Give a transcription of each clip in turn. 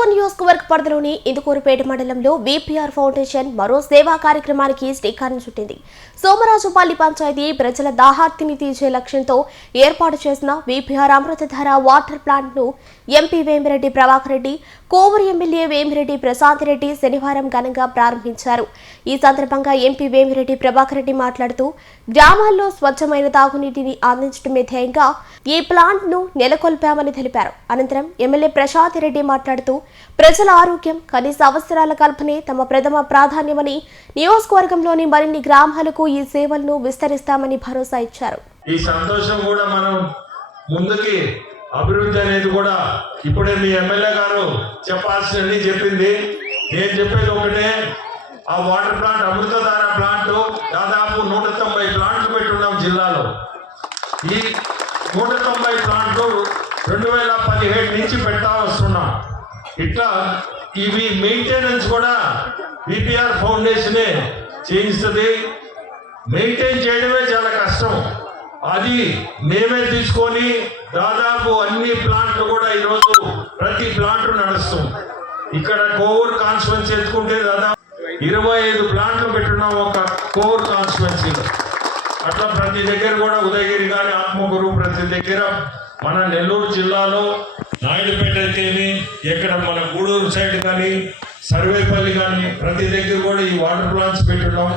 కోవూరు నియోజకవర్గ పరిధిలోని ఇందుకూరుపేట మండలంలో వీపీఆర్ ఫౌండేషన్ మరో సేవా కార్యక్రమానికి శ్రీకారం చుట్టింది. సోమరాజుపల్లి పంచాయతీ ప్రజల దాహార్తిని తీర్చే లక్ష్యంతో ఏర్పాటు చేసిన వీపీఆర్ అమృతధార వాటర్ ప్లాంట్ ను ఎంపీ వేమిరెడ్డి ప్రభాకర్ రెడ్డి, కోవూరు ఎమ్మెల్యే వేమిరెడ్డి ప్రశాంత్ రెడ్డి శనివారం ఘనంగా ప్రారంభించారు. ఈ సందర్భంగా ఎంపీ వేమిరెడ్డి ప్రభాకర్ రెడ్డి మాట్లాడుతూ గ్రామాల్లో స్వచ్ఛమైన తాగునీటిని అందించడమే ధ్యేయంగా ఈ ప్లాంట్ ను నెలకొల్పామని తెలిపారు. అనంతరం ఎమ్మెల్యే ప్రశాంత్ రెడ్డి మాట్లాడుతూ ప్రజల ఆరోగ్యం, కనీస అవసరాల కల్పనే తమ ప్రథమ ప్రాధాన్యమని, నియోజకవర్గంలోని మరిన్ని గ్రామాలకు ఈ సేవలను విస్తరిస్తామని భరోసా ఇచ్చారు. ఈ సంతోషం కూడా మనం ముందుకి అభివృద్ధి అనేది కూడా ఇప్పుడే మీ ఎమ్మెల్యే గారు చెప్పాల్సినవి చెప్పింది. నేను చెప్పేది ఒకటే, ఆ వాటర్ ప్లాంట్ అమృతధార ప్లాంట్ దాదాపు 190 ప్లాంట్లు పెట్టున్నాం జిల్లాలో. ఈ 190 ప్లాంట్లు 2017 నుంచి పెట్టా వస్తున్నాం. ఇట్లా ఇవి మెయింటెనెన్స్ కూడా వీపీఆర్ ఫౌండేషనే చేయిస్తుంది. మెయింటైన్ చేయడమే చాలా కష్టం. అది మేమే తీసుకొని దాదాపు అన్ని ప్లాంట్లు కూడా ఈరోజు ప్రతి ప్లాంట్ నడుస్తాం. ఇక్కడ కోవూరు కాన్స్టిట్యున్సీ ఎత్తుకుంటే దాదాపు 25 ప్లాంట్లు పెట్టున్నాం ఒక కోవూరు కాన్స్టిట్యున్సీలో. అట్లా ప్రతి దగ్గర కూడా ఉదయగిరి కానీ, ఆత్మకూరు, ప్రతి దగ్గర మన నెల్లూరు జిల్లాలో నాయుడుపేట అయితేమి, ఎక్కడ మన గూడూరు సైడ్ కానీ, సర్వేపల్లి కానీ ప్రతి దగ్గర కూడా ఈ వాటర్ ప్లాంట్స్ పెట్టున్నాం.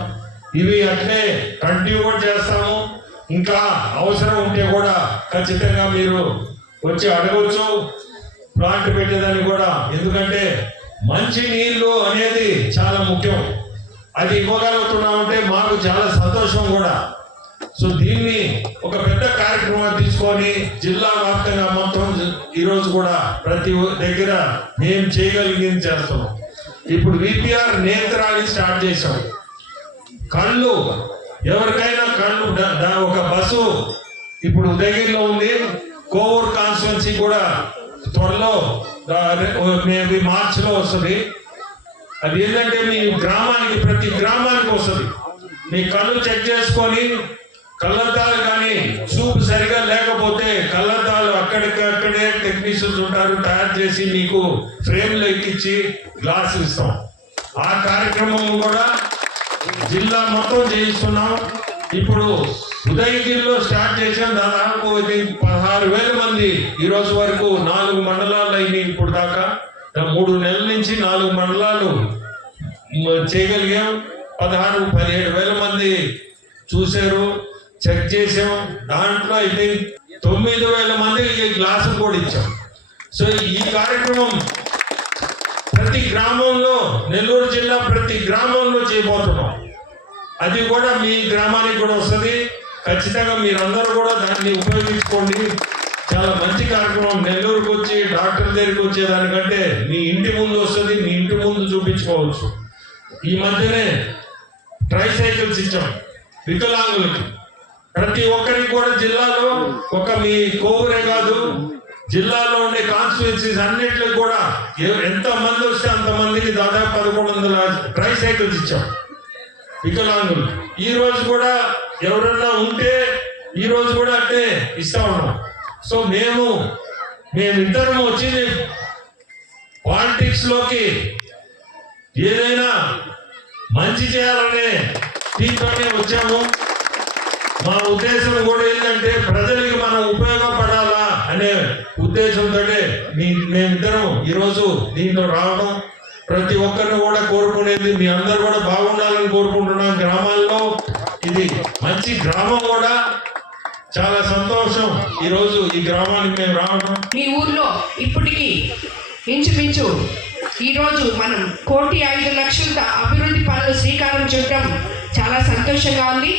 ఇవి అట్లే కంటిన్యూ కూడా చేస్తాము. ఇంకా అవసరం ఉంటే కూడా ఖచ్చితంగా మీరు వచ్చి అడగవచ్చు ప్లాంట్ పెట్టేదాన్ని కూడా. ఎందుకంటే మంచి నీళ్లు అనేది చాలా ముఖ్యం. అది ఇవ్వగలుగుతున్నామంటే మాకు చాలా సంతోషం కూడా. సో దీన్ని ఒక పెద్ద కార్యక్రమం తీసుకొని జిల్లా వ్యాప్తంగా మొత్తం ఈరోజు కూడా ప్రతి దగ్గర మేము చేయగలిగింది చేస్తాం. ఇప్పుడు వీపీఆర్ నేత్రాన్ని స్టార్ట్ చేసాం. కళ్ళు ఎవరికైనా కళ్ళు ఒక బస్సు ఇప్పుడు దగ్గరలో ఉంది. కోవూరు కాన్స్టిట్యున్సీ కూడా త్వరలో మేబీ మార్చిలో వస్తుంది. అది ఏంటంటే మీ గ్రామానికి, ప్రతి గ్రామానికి వస్తుంది. మీ కళ్ళు చెక్ చేసుకొని కళ్ళద్దాలు కానీ చూపు సరిగా లేకపోతే కళ్ళద్దాలు అక్కడికక్కడే టెక్నీషియన్స్ ఉంటారు, తయారు చేసి మీకు ఫ్రేమ్లో ఎక్కించి గ్లాసులు ఇస్తాం. ఆ కార్యక్రమం కూడా జిల్లా మొత్తం చేయిస్తున్నాం. ఇప్పుడు ఉదయగిరిలో స్టార్ట్ చేసాం. దాదాపు 16,000 మంది ఈ రోజు వరకు 4 మండలాలు అయినాయి. ఇప్పుడు దాకా 3 నెలల నుంచి 4 మండలాలు చేయగలిగాం. 16-17,000 మంది చూశారు, చెక్ చేసాం. దాంట్లో అయితే 9,000 మందికి గ్లాసులు కూడా ఇచ్చాం. సో ఈ కార్యక్రమం ప్రతి గ్రామంలో, నెల్లూరు జిల్లా ప్రతి గ్రామంలో చేయబోతున్నాం. అది కూడా మీ గ్రామానికి కూడా వస్తుంది. ఖచ్చితంగా మీరందరూ కూడా దాన్ని ఉపయోగించుకోండి. చాలా మంచి కార్యక్రమం. నెల్లూరుకు వచ్చి డాక్టర్ దగ్గరికి వచ్చేదానికంటే మీ ఇంటి ముందు వస్తుంది, మీ ఇంటి ముందు చూపించుకోవచ్చు. ఈ మధ్యనే ట్రైసైకిల్స్ ఇచ్చాం వికలాంగులకి. ప్రతి ఒక్కరికి కూడా జిల్లాలో, ఒక మీ కోవూరే కాదు, జిల్లాలో ఉండే కాన్స్టిట్యున్సీస్ అన్నింటికి కూడా ఎంత మంది వస్తే అంతమందికి దాదాపు 1100 ట్రైసైకిల్స్ ఇచ్చాం వికలాంగులు. ఈ రోజు కూడా ఎవరన్నా ఉంటే ఈ రోజు కూడా అంటే ఇస్తా ఉన్నాం. సో మేమిద్దరం వచ్చింది పాలిటిక్స్ లోకి ఏదైనా మంచి చేయాలనే దీంతోనే వచ్చాము. మా ఉద్దేశం కూడా ఏంటంటే ప్రజలకి మనం ఉపయోగపడాలా అనే ఉద్దేశంతో మేమిద్దరం ఈరోజు దీంట్లో రావడం. ప్రతి ఒక్కరిని కూడా కోరుకునేది మీ అందరూ కూడా బాగుండాలని కోరుకుంటున్నాం. గ్రామాల్లో ఇది మంచి గ్రామం కూడా. చాలా సంతోషం ఈరోజు ఈ గ్రామానికి మేము రావడం. మీ ఊర్లో ఇప్పటికీ ఇంచుమించు ఈరోజు మనం 1,05,00,000 అభివృద్ధి పనులు శ్రీకారం చుట్టడం చాలా సంతోషంగా ఉంది.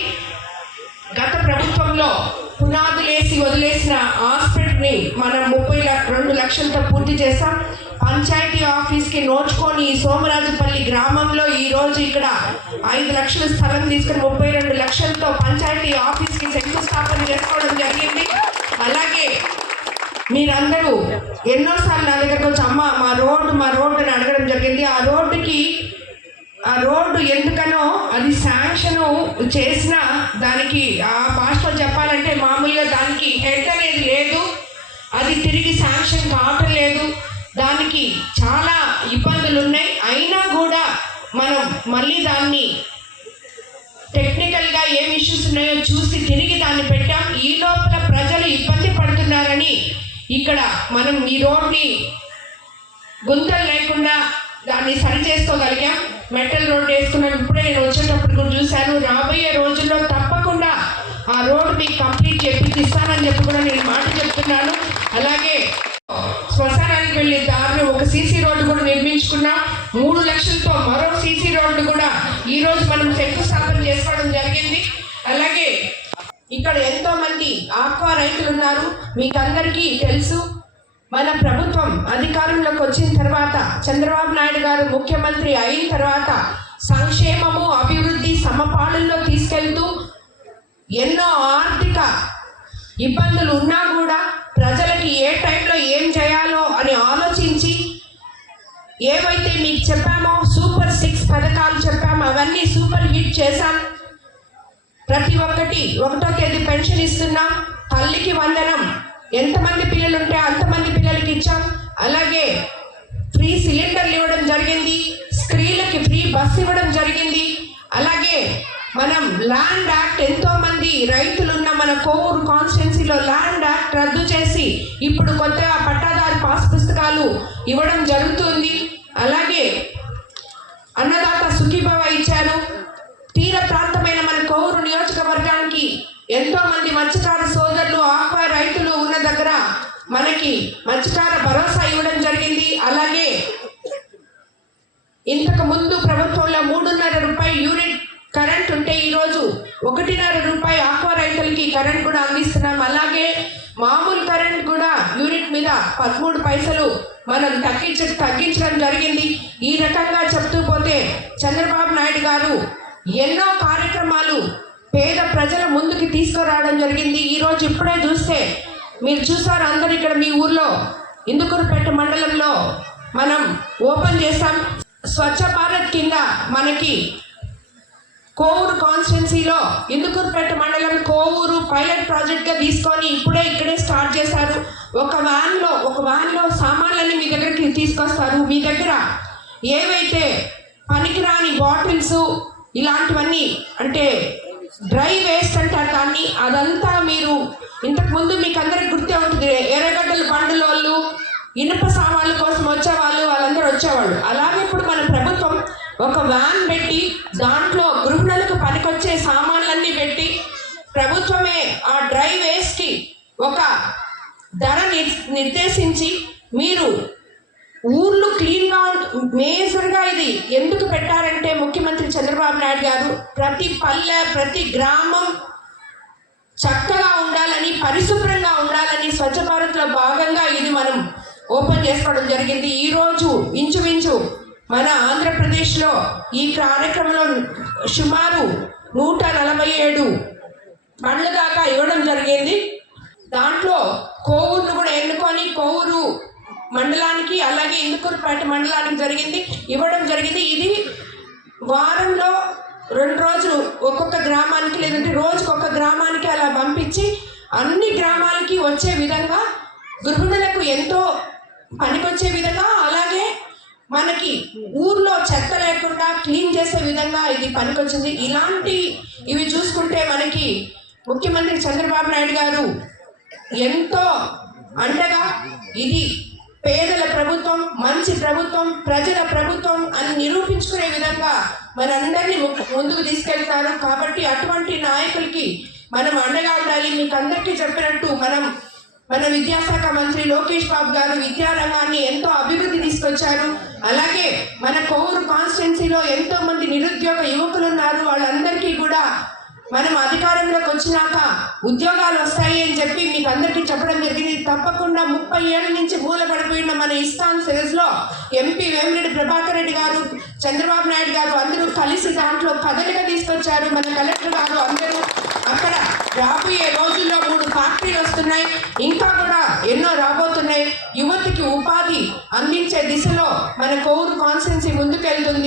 గత ప్రభుత్వంలో పునాదులేసి వదిలేసిన హాస్పిటల్ని మనం 32 లక్షలతో పూర్తి చేస్తాం. పంచాయతీ ఆఫీస్కి నోచుకొని ఈ సోమరాజుపల్లి గ్రామంలో ఈరోజు ఇక్కడ 5 లక్షల స్థలం తీసుకుని 32 లక్షలతో పంచాయతీ ఆఫీస్కి శంకుస్థాపన చేసుకోవడం జరిగింది. అలాగే మీరందరూ ఎన్నోసార్లు నా దగ్గరకు వచ్చి అమ్మ మా రోడ్డు అని అడగడం జరిగింది. ఆ రోడ్డు ఎందుకనో అది శాంక్షన్ చేసిన దానికి ఆ భాషలో చెప్పాలంటే మామూలుగా దానికి హెడ్ అనేది లేదు. అది తిరిగి శాంక్షన్ కావటం లేదు. దానికి చాలా ఇబ్బందులు ఉన్నాయి. అయినా కూడా మనం మళ్ళీ దాన్ని టెక్నికల్గా ఏం ఇష్యూస్ ఉన్నాయో చూసి తిరిగి దాన్ని పెట్టాం. ఈ లోపల ప్రజలు ఇబ్బంది పడుతున్నారని ఇక్కడ మనం ఈ రోడ్ని గుంతలు లేకుండా దాన్ని సరి చేసుకోగలిగాం. మెటల్ రోడ్ వేసుకున్నాం. ఇప్పుడే నేను వచ్చేటప్పుడు కూడా చూశాను. రాబోయే రోజుల్లో తప్పకుండా ఆ రోడ్ మీకు కంప్లీట్ చేపిస్తానని చెప్పి కూడా నేను మాట చెప్తున్నాను. అలాగే శ్మశానానికి వెళ్ళే దారిలో ఒక సీసీ రోడ్డు కూడా నిర్మించుకున్నాం. 3 లక్షలతో మరో సీసీ రోడ్డు కూడా ఈరోజు మనం శంకుస్థాపన చేసుకోవడం జరిగింది. అలాగే ఇక్కడ ఎంతో మంది ఆక్వా రైతులు ఉన్నారు. మీకు అందరికీ తెలుసు, మన ప్రభుత్వం అధికారంలోకి వచ్చిన తర్వాత, చంద్రబాబు నాయుడు గారు ముఖ్యమంత్రి అయిన తర్వాత సంక్షేమము అభివృద్ధి సమపాళల్లో తీసుకెళ్తూ ఎన్నో ఆర్థిక ఇబ్బందులు ఉన్నా కూడా ప్రజలకి ఏ టైంలో ఏం చేయాలో అని ఆలోచించి ఏవైతే మీకు చెప్పామో సూపర్ 6 పథకాలు చెప్పామో అవన్నీ సూపర్ హిట్ చేశాం. ప్రతి ఒక్కటి 1వ తేదీ పెన్షన్ ఇస్తున్నాం. తల్లికి వందనం, ఎంతమంది పిల్లలు ఉంటే అంతమంది పిల్లలకి ఇచ్చాం. అలాగే ఫ్రీ సిలిండర్లు ఇవ్వడం జరిగింది. స్త్రీలకి ఫ్రీ బస్ ఇవ్వడం జరిగింది. అలాగే మనం ల్యాండ్ యాక్ట్, ఎంతో మంది రైతులున్న మన కోవూరు కాన్స్టిట్యున్సీలో ల్యాండ్ యాక్ట్ రద్దు చేసి ఇప్పుడు కొత్తగా పట్టాదారు పాస్ పుస్తకాలు ఇవ్వడం జరుగుతుంది. అలాగే అన్నదాత సుఖీభవ ఇచ్చారు. తీర ప్రాంతమైన మన కోవూరు నియోజకవర్గానికి ఎంతో మంది మత్స్యకార సోదరులు, ఆక్వా రైతులు ఉన్న దగ్గర మనకి మత్స్యకార భరోసా ఇవ్వడం జరిగింది. అలాగే ఇంతకు ముందు ప్రభుత్వంలో 3.5 రూపాయలు యూనిట్ కరెంట్ ఉంటే ఈరోజు 1.5 రూపాయి ఆక్వా రైతులకి కరెంట్ కూడా అందిస్తున్నాం. అలాగే మామూలు కరెంట్ కూడా యూనిట్ మీద 13 పైసలు మనం తగ్గించడం జరిగింది. ఈ రకంగా చెప్తూ పోతే చంద్రబాబు నాయుడు గారు ఎన్నో కార్యక్రమాలు పేద ప్రజల ముందుకి తీసుకురావడం జరిగింది. ఈరోజు ఇప్పుడే చూస్తే మీరు చూసారు అందరూ, ఇక్కడ మీ ఊర్లో ఇందుకూరుపేట మండలంలో మనం ఓపెన్ చేసాం. స్వచ్ఛ భారత్ కింద మనకి కోవూరు కాన్స్టిట్యున్సీలో ఇందుకూరుపేట మండలం కోవూరు పైలట్ ప్రాజెక్ట్గా తీసుకొని ఇక్కడే స్టార్ట్ చేశారు. ఒక వ్యాన్లో సామాన్లన్నీ మీ దగ్గరికి తీసుకొస్తారు. మీ దగ్గర ఏవైతే పనికిరాని బాటిల్స్ ఇలాంటివన్నీ, అంటే డ్రై వేస్ట్ అంటారు దాన్ని, అదంతా మీరు ఇంతకుముందు మీకు అందరికి గుర్తే ఉంటుంది. ఎర్రగడ్డల బండులోళ్ళు, ఇనుప సామాన్ల కోసం వాళ్ళందరూ వచ్చేవాళ్ళు. అలాగే ఇప్పుడు మన ప్రభుత్వం ఒక వ్యాన్ పెట్టి దాంట్లో గృహిణులకు పనికొచ్చే సామాన్లన్నీ పెట్టి ప్రభుత్వమే ఆ డ్రై వేస్ట్కి ఒక ధర నిర్దేశించి మీరు ఊర్లు క్లీన్గా మేజర్గా ఇది ఎందుకు పెట్టారంటే ముఖ్యమంత్రి చంద్రబాబు నాయుడు గారు ప్రతి పల్లె ప్రతి గ్రామం చక్కగా ఉండాలని, పరిశుభ్రంగా ఉండాలని స్వచ్ఛ భారత్లో భాగంగా ఇది మనం ఓపెన్ చేసుకోవడం జరిగింది. ఈరోజు ఇంచుమించు మన ఆంధ్రప్రదేశ్లో ఈ కార్యక్రమంలో సుమారు 147 బండ్ల దాకా ఇవ్వడం జరిగింది. దాంట్లో కోవూరును కూడా ఎన్నుకొని కోవూరు మండలానికి అలాగే ఇందుకూరుపేట మండలానికి ఇవ్వడం జరిగింది. ఇది వారంలో 2 రోజులు ఒక్కొక్క గ్రామానికి, లేదంటే రోజుకొక గ్రామానికి అలా పంపించి అన్ని గ్రామాలకి వచ్చే విధంగా, గృహిణులకు ఎంతో పనికొచ్చే విధంగా, అలాగే మనకి ఊర్లో చెత్త లేకుండా క్లీన్ చేసే విధంగా ఇది పనికొచ్చింది. ఇవి చూసుకుంటే మనకి ముఖ్యమంత్రి చంద్రబాబు నాయుడు గారు ఎంతో అండగా, ఇది పేదల ప్రభుత్వం, మంచి ప్రభుత్వం, ప్రజల ప్రభుత్వం అని నిరూపించుకునే విధంగా మనందరినీ ముందుకు తీసుకెళ్తారు. కాబట్టి అటువంటి నాయకులకి మనం అండగా ఉండాలి. మీకు అందరికీ చెప్పినట్టు మన విద్యాశాఖ మంత్రి లోకేష్ బాబు గారు విద్యారంగాన్ని ఎంతో అభివృద్ధి తీసుకొచ్చారు. అలాగే మన కోవూరు కాన్స్టిట్యున్సీలో ఎంతో మంది నిరుద్యోగ యువకులు ఉన్నారు. వాళ్ళందరికీ కూడా మనం అధికారంలోకి వచ్చినాక ఉద్యోగాలు వస్తాయి అని చెప్పి మీకు అందరికీ చెప్పడం జరిగింది. తప్పకుండా 30 ఏళ్ళ నుంచి మూలపడిపోయిన మన ఇస్కాన్ సెల్స్లో ఎంపీ వేమిరెడ్డి ప్రభాకర్ రెడ్డి గారు, చంద్రబాబు నాయుడు గారు అందరూ కలిసి దాంట్లో కదలిక తీసుకొచ్చారు. మన కలెక్టర్ గారు అందరూ అక్కడ రాబోయే రోజుల్లో 3 ఫ్యాక్టరీలు వస్తున్నాయి, ఇంకా కూడా ఎన్నో రాబోతున్నాయి. యువతికి ఉపాధి అందించే దిశలో మన కోవూరు కాన్స్టిట్యున్సీ ముందుకెళ్తుంది.